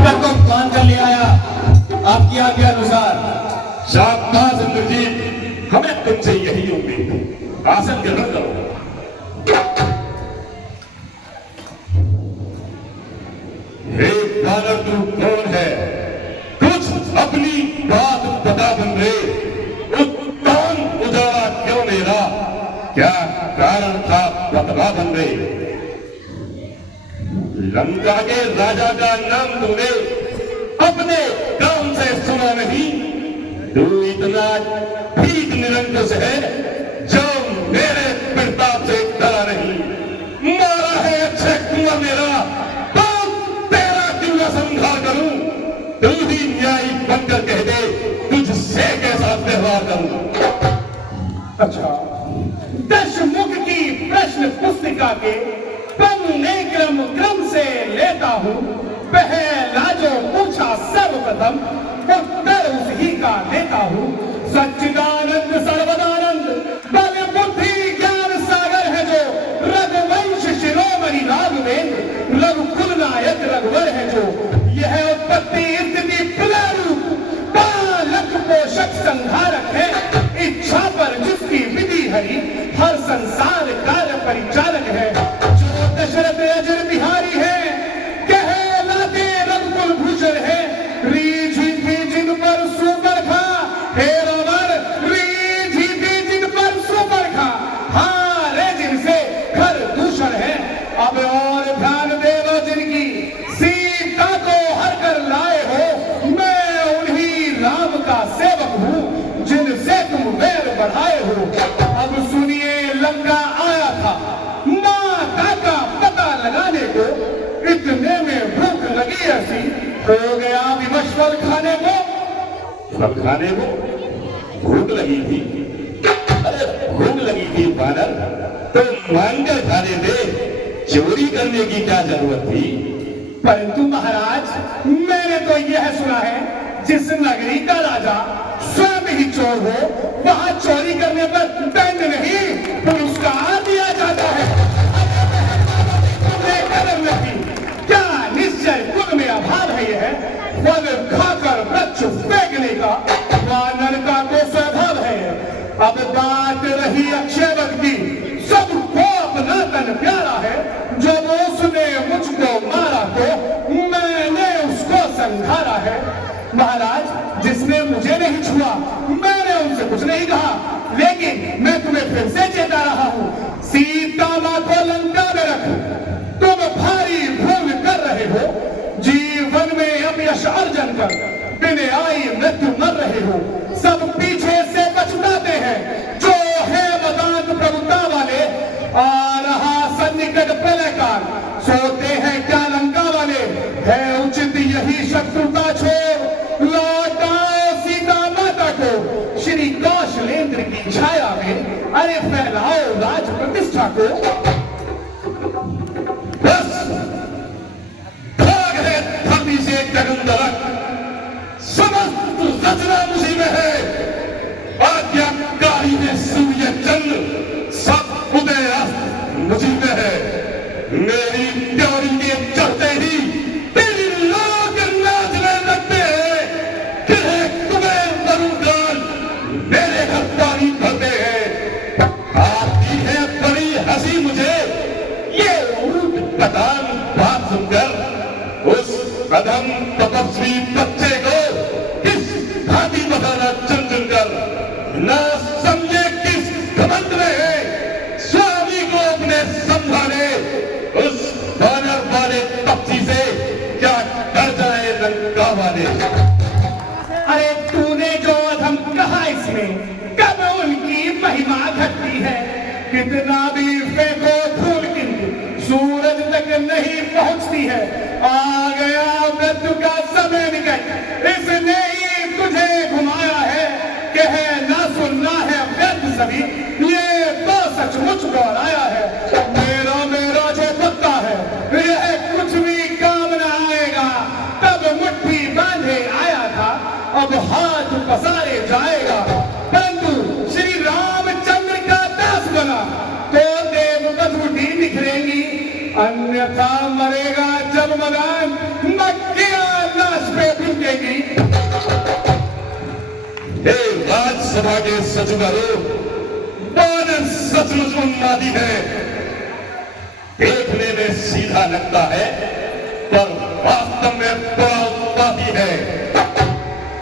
जाकर को प्लान कर ले आया आपकी आज्ञा अनुसार। शाबाश इंद्रजीत, हमें तुमसे यही उम्मीद थी। आसन ग्रहण करो। हे बानर, तू कौन है? कुछ अपनी बात बता बंदे। उत्तान उजाड़ा क्यों मेरा? क्या कारण था बतला बंदे। लंका के राजा का नाम तूने अपने काम से सुना नहीं। तू इतना ठीक निरंकुश है जो मेरे प्रताप से डरा नहीं। मारा है अच्छे कुआं मेरा, तो तेरा क्यों न संहार करूं। तू ही न्यायी बनकर कह दे तुझसे कैसा व्यवहार करूं। अच्छा, दशमुख की प्रश्न पुस्तिका के पन्ने क्रम से लेता हूँ। पहला जो पूछा सर्वप्रथम उत्तर उसी का देता हूँ। सच्चिदानंद सर्वदानंद बल बुद्धि ज्ञान सागर है जो रघुवंश शिरोमणि राघवेंद्र रघुकुल नायक रघुवर है जो। यह उत्पत्ति स्थिति प्रलय रूप पालक पोषक संहारक है। इच्छा पर जिसकी विधि हरि हर संसार कार्य परिचालक है। जो दशरथ अजर बिहारी है कहलाते रघुकुल भूषण है। रीझी थी जिन पर सुपर खा हे रावण, रीझी थी जिन पर सुपर खा हारे जिनसे घर दूषण है। अब और ध्यान देना जिनकी सीता को हर कर लाए हो। मैं उन्हीं राम का सेवक हूँ जिनसे तुम वैर बढ़ाए हो। अब सुनिए, लंका आया था माता का पता लगाने को। इतने में भूख लगी ऐसी हो गया विवश फल खाने को। फल खाने को भूख लगी थी? अरे भूख लगी थी बानर तो मांगकर खाने दे। चोरी करने की क्या जरूरत थी? परंतु महाराज, मैंने तो यह सुना है जिस नगरी का राजा स्वयं ही चोर हो वहां चोरी करने पर दंड नहीं पुरस्कार दिया जाता है। तुम्हें कदर नहीं, क्या निश्चय कुल में अभाव है। यह फल खाकर वृक्ष फेंकने का वानर का तो स्वभाव है। अब बात रही अक्षय वध की, सबको अपना तन प्यारा है। जब उसने मुझको मारा तो मैंने उसको संघारा है। महाराज, जिसने मुझे नहीं छुआ मैंने उनसे कुछ नहीं कहा, लेकिन मैं तुम्हें फिर से चेता रहा हूँ। सीता माँ को लंका में रख तुम भारी भूल कर रहे हो। जीवन में अपयश अर्जन कर बिन आई मृत्यु मर रहे हो। सब पीछे से पछताते हैं जो है मदांत प्रभुता वाले। आ रहा सन्निकट प्रलय काल, सोते हैं क्या लंका वाले। है उचित यही शत्रुता छोड़ लौटाओ सीता माता को। श्री कौशलेंद्र की छाया में अरे फैलाओ राज प्रतिष्ठा को। बस भाग है धरती से गगनदरक, समस्त रचना मुझी में है। आज्ञाकारी में सूर्य चंद्र सब उदय अस्त मुझी में है। मेरी प्यारी के चलते ही तेरी लोग नाचने लगते हैं। गिरे कुबेर तरुण मेरे घर पानी भरते हैं। आती है बड़ी हंसी मुझे ये ऊट कटान बात सुनकर। उस अधम तपस्वी बच्चे को किस भांति बताना चुन चुन कर। न समझे किस घमंड में है स्वामी को अपने संभाले। उस बानर वाले पक्षी से क्या डर जाए लंका वाले। अरे तूने जो अधम कहा इसमें कब उनकी महिमा घटती है। कितना भी फेंको धूल किंतु सूरज तक नहीं पहुंचती है। आ गया मृत्यु का समय निकट, इसने ही तुझे घुमाया है। कह ना सुनना है व्यर्थ सभी, ये तो सचमुच दोहराया है। मेरा जो पत्ता है यह कुछ भी काम न आएगा। तब मुट्ठी बांधे आया था, अब हाथ पसारे जाएगा। परंतु श्री रामचंद्र का दास बना तो देव बधूटी निखरेंगी। अन्यथा मरेगा जब मदान मक्किया राज्यसभा के सचिवारों बानर सचमुच उन्मादी है। देखने में सीधा लगता है पर वास्तव में बड़ा उत्पाती है।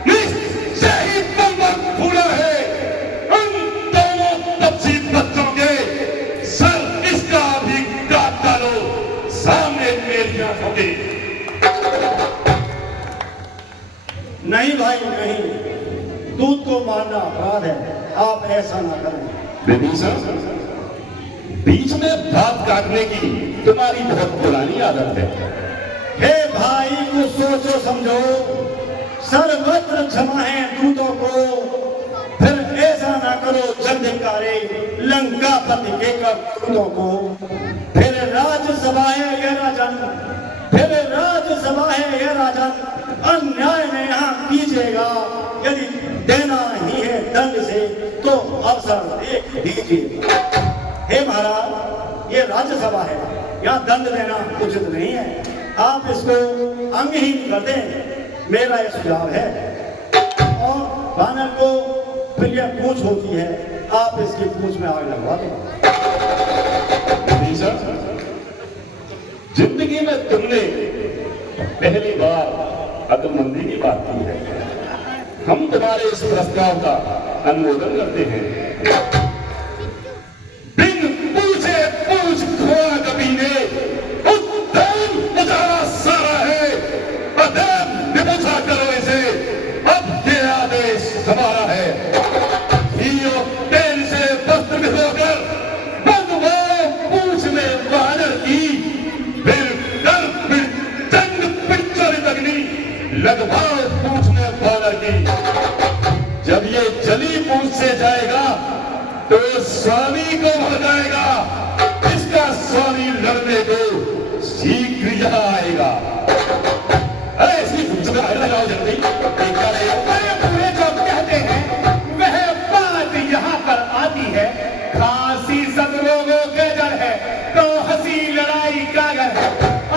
निश्चय ही बंबक फूला है उन दोनों तपसी बच्चों के सर। इसका भी काट डालो सामने मेरी आंखों के। नहीं भाई नहीं, दूध को मारना अपराध है, आप ऐसा ना करें। विभीषण, बीच में बात काटने की तुम्हारी बहुत पुरानी आदत है। हे भाई कुछ सोचो समझो, सर्वत्र क्षमा है दूतों को। फिर ऐसा ना करो जग धिक्कारे लंकापति के करतूतों को। फिर राज्यसभा है यह राजन, फिर राज्यसभा है यह राजन, अन्याय ने यहाँ कीजिएगा। यदि देना नहीं है दंड से तो अवसर दे दीजिए। हे महाराज, ये राज्यसभा है, यहाँ दंड देना उचित नहीं है। आप इसको अंगहीन कर दें, मेरा यह सुझाव है। और बानर को फिर यह पूंछ होती है, आप इसकी पूंछ में आग लगवा दें। जिंदगी में तुमने पहली बार अकलमंदी की बात की है। हम तुम्हारे इस प्रस्ताव का अनुमोदन करते हैं। बिन पूछे पूछ खोआ कभी ने उत्तम उजाला सारा है। अधम विपूछा करो इसे, अब ये आदेश हमारा है। तेल से वस्त्र भिगोकर बंधुओं पूछ में वानर की, फिर कर फिर जंग पिक्चर अग्नि लगभाओ पूछ में वानर की। जब ये जली पूछ से जाएगा तो स्वामी को भगाएगा। इसका स्वामी लड़ने को शीघ्र यहाँ आएगा। अरे इसकी पूछ में आग लगाओ जल्दी। पूरे जो कहते हैं वह बात यहाँ पर आती है। खांसी सब लोगों के जड़ है तो हंसी लड़ाई कागर है।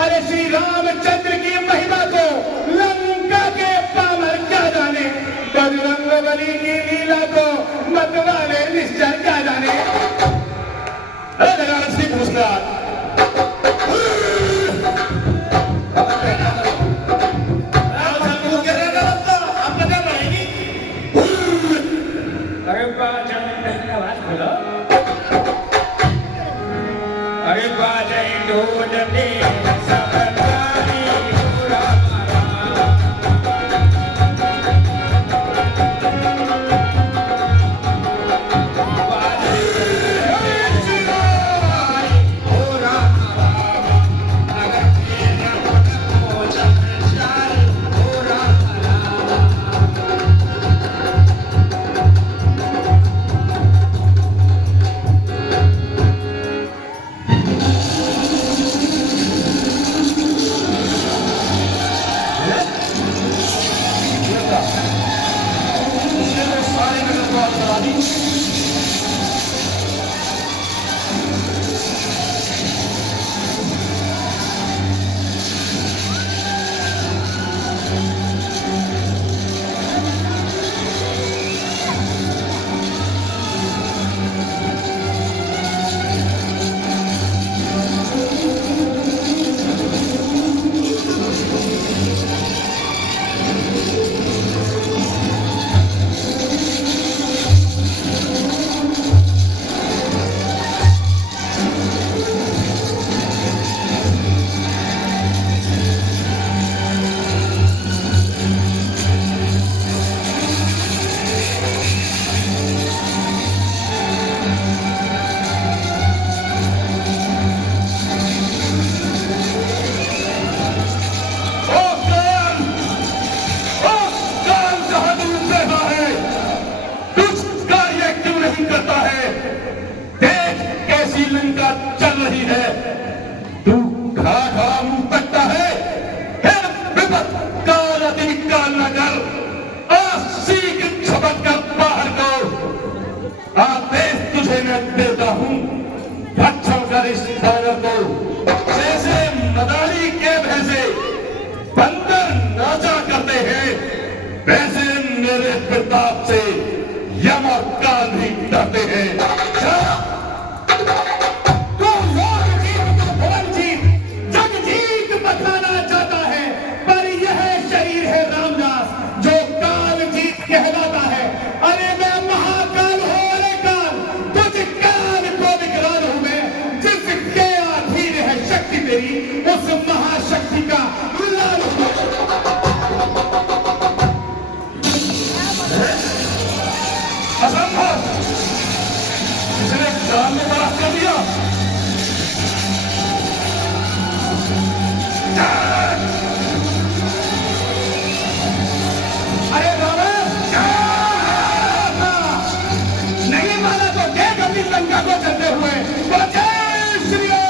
अरे श्री रामचंद्र की महिमा को लंका के पामर क्या जाने, बजरंग बली की लीला को मतवाले निश्चर क्या जाने। अरे लगा इसकी पूछना। अरे बाजे ढोल पे सब ताली पूरा यम और काल भी डरते हैं। तो लोक जीत तो भुवन जीत जग जीत बतलाना चाहता है, पर यह शरीर है रामदास जो काल जीत कहलाता है। अरे मैं महाकाल हूँ, अरे काल तुझ काल को विकराल हूँ मैं, जिसके अधीन है शक्ति तेरी, उस महाशक्ति का लाल हूँ। असंभव, इसने काल में बड़ा कर दिया। अरे रावण नहीं माना तो देख अपनी लंका को चलते हुए। जय श्री राम।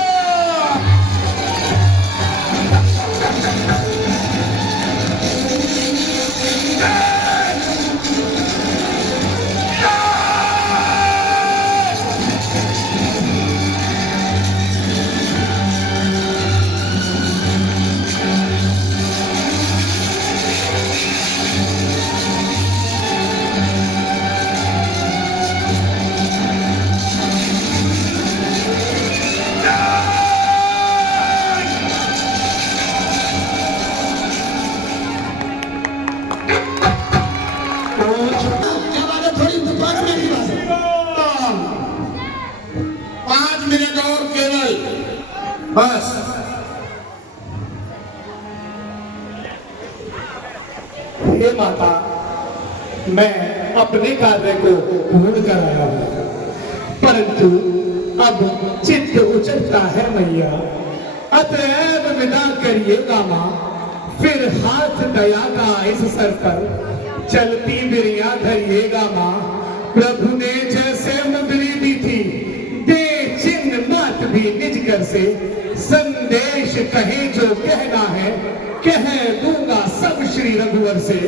क्या बात है, थोड़ी 5 मिनट की बात है। 5 मिनट और केवल, बस। हे माता, मैं अपने कार्य को पूर्ण कर आया हूँ, परंतु अब चित्त उचलता है मैया, अतएव विदा करिएगा माँ। फिर हाथ दया का इस सर पर चलती बिरिया धरिएगा माँ। प्रभु ने जैसे मुद्री दी थी, दे चिन्ह मात भी निज कर से। संदेश कहे जो कहना है, कह दूंगा सब श्री रघुवर से।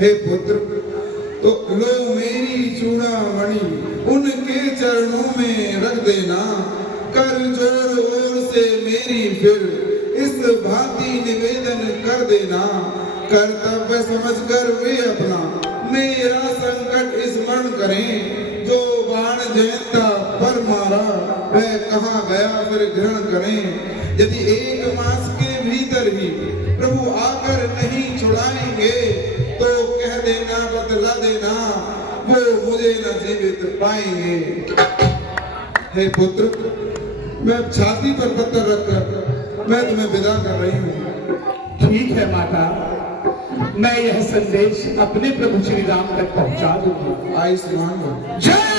हे पुत्र, तो लो मेरी चूड़ामणि उनके चरणों में रख देना। कर जोर ओर से मेरी फिर इस भांति निवेदन कर देना। कर्तव्य समझकर वे अपना मेरा संकट स्मरण करें। जो बाण जयंता पर मारा वह कहाँ गया फिर ग्रहण करें। यदि 1 मास के भीतर ही प्रभु आकर नहीं छुड़ाएंगे तो कह देना, बतला देना, वो मुझे न जीवित पाएंगे। हे पुत्र, मैं छाती पर पत्थर रखकर मैं तुम्हें विदा कर रही हूँ। ठीक है माता, मैं यह संदेश अपने प्रभु श्री राम तक पहुंचा दूंगा। आयुष्मान भव। जय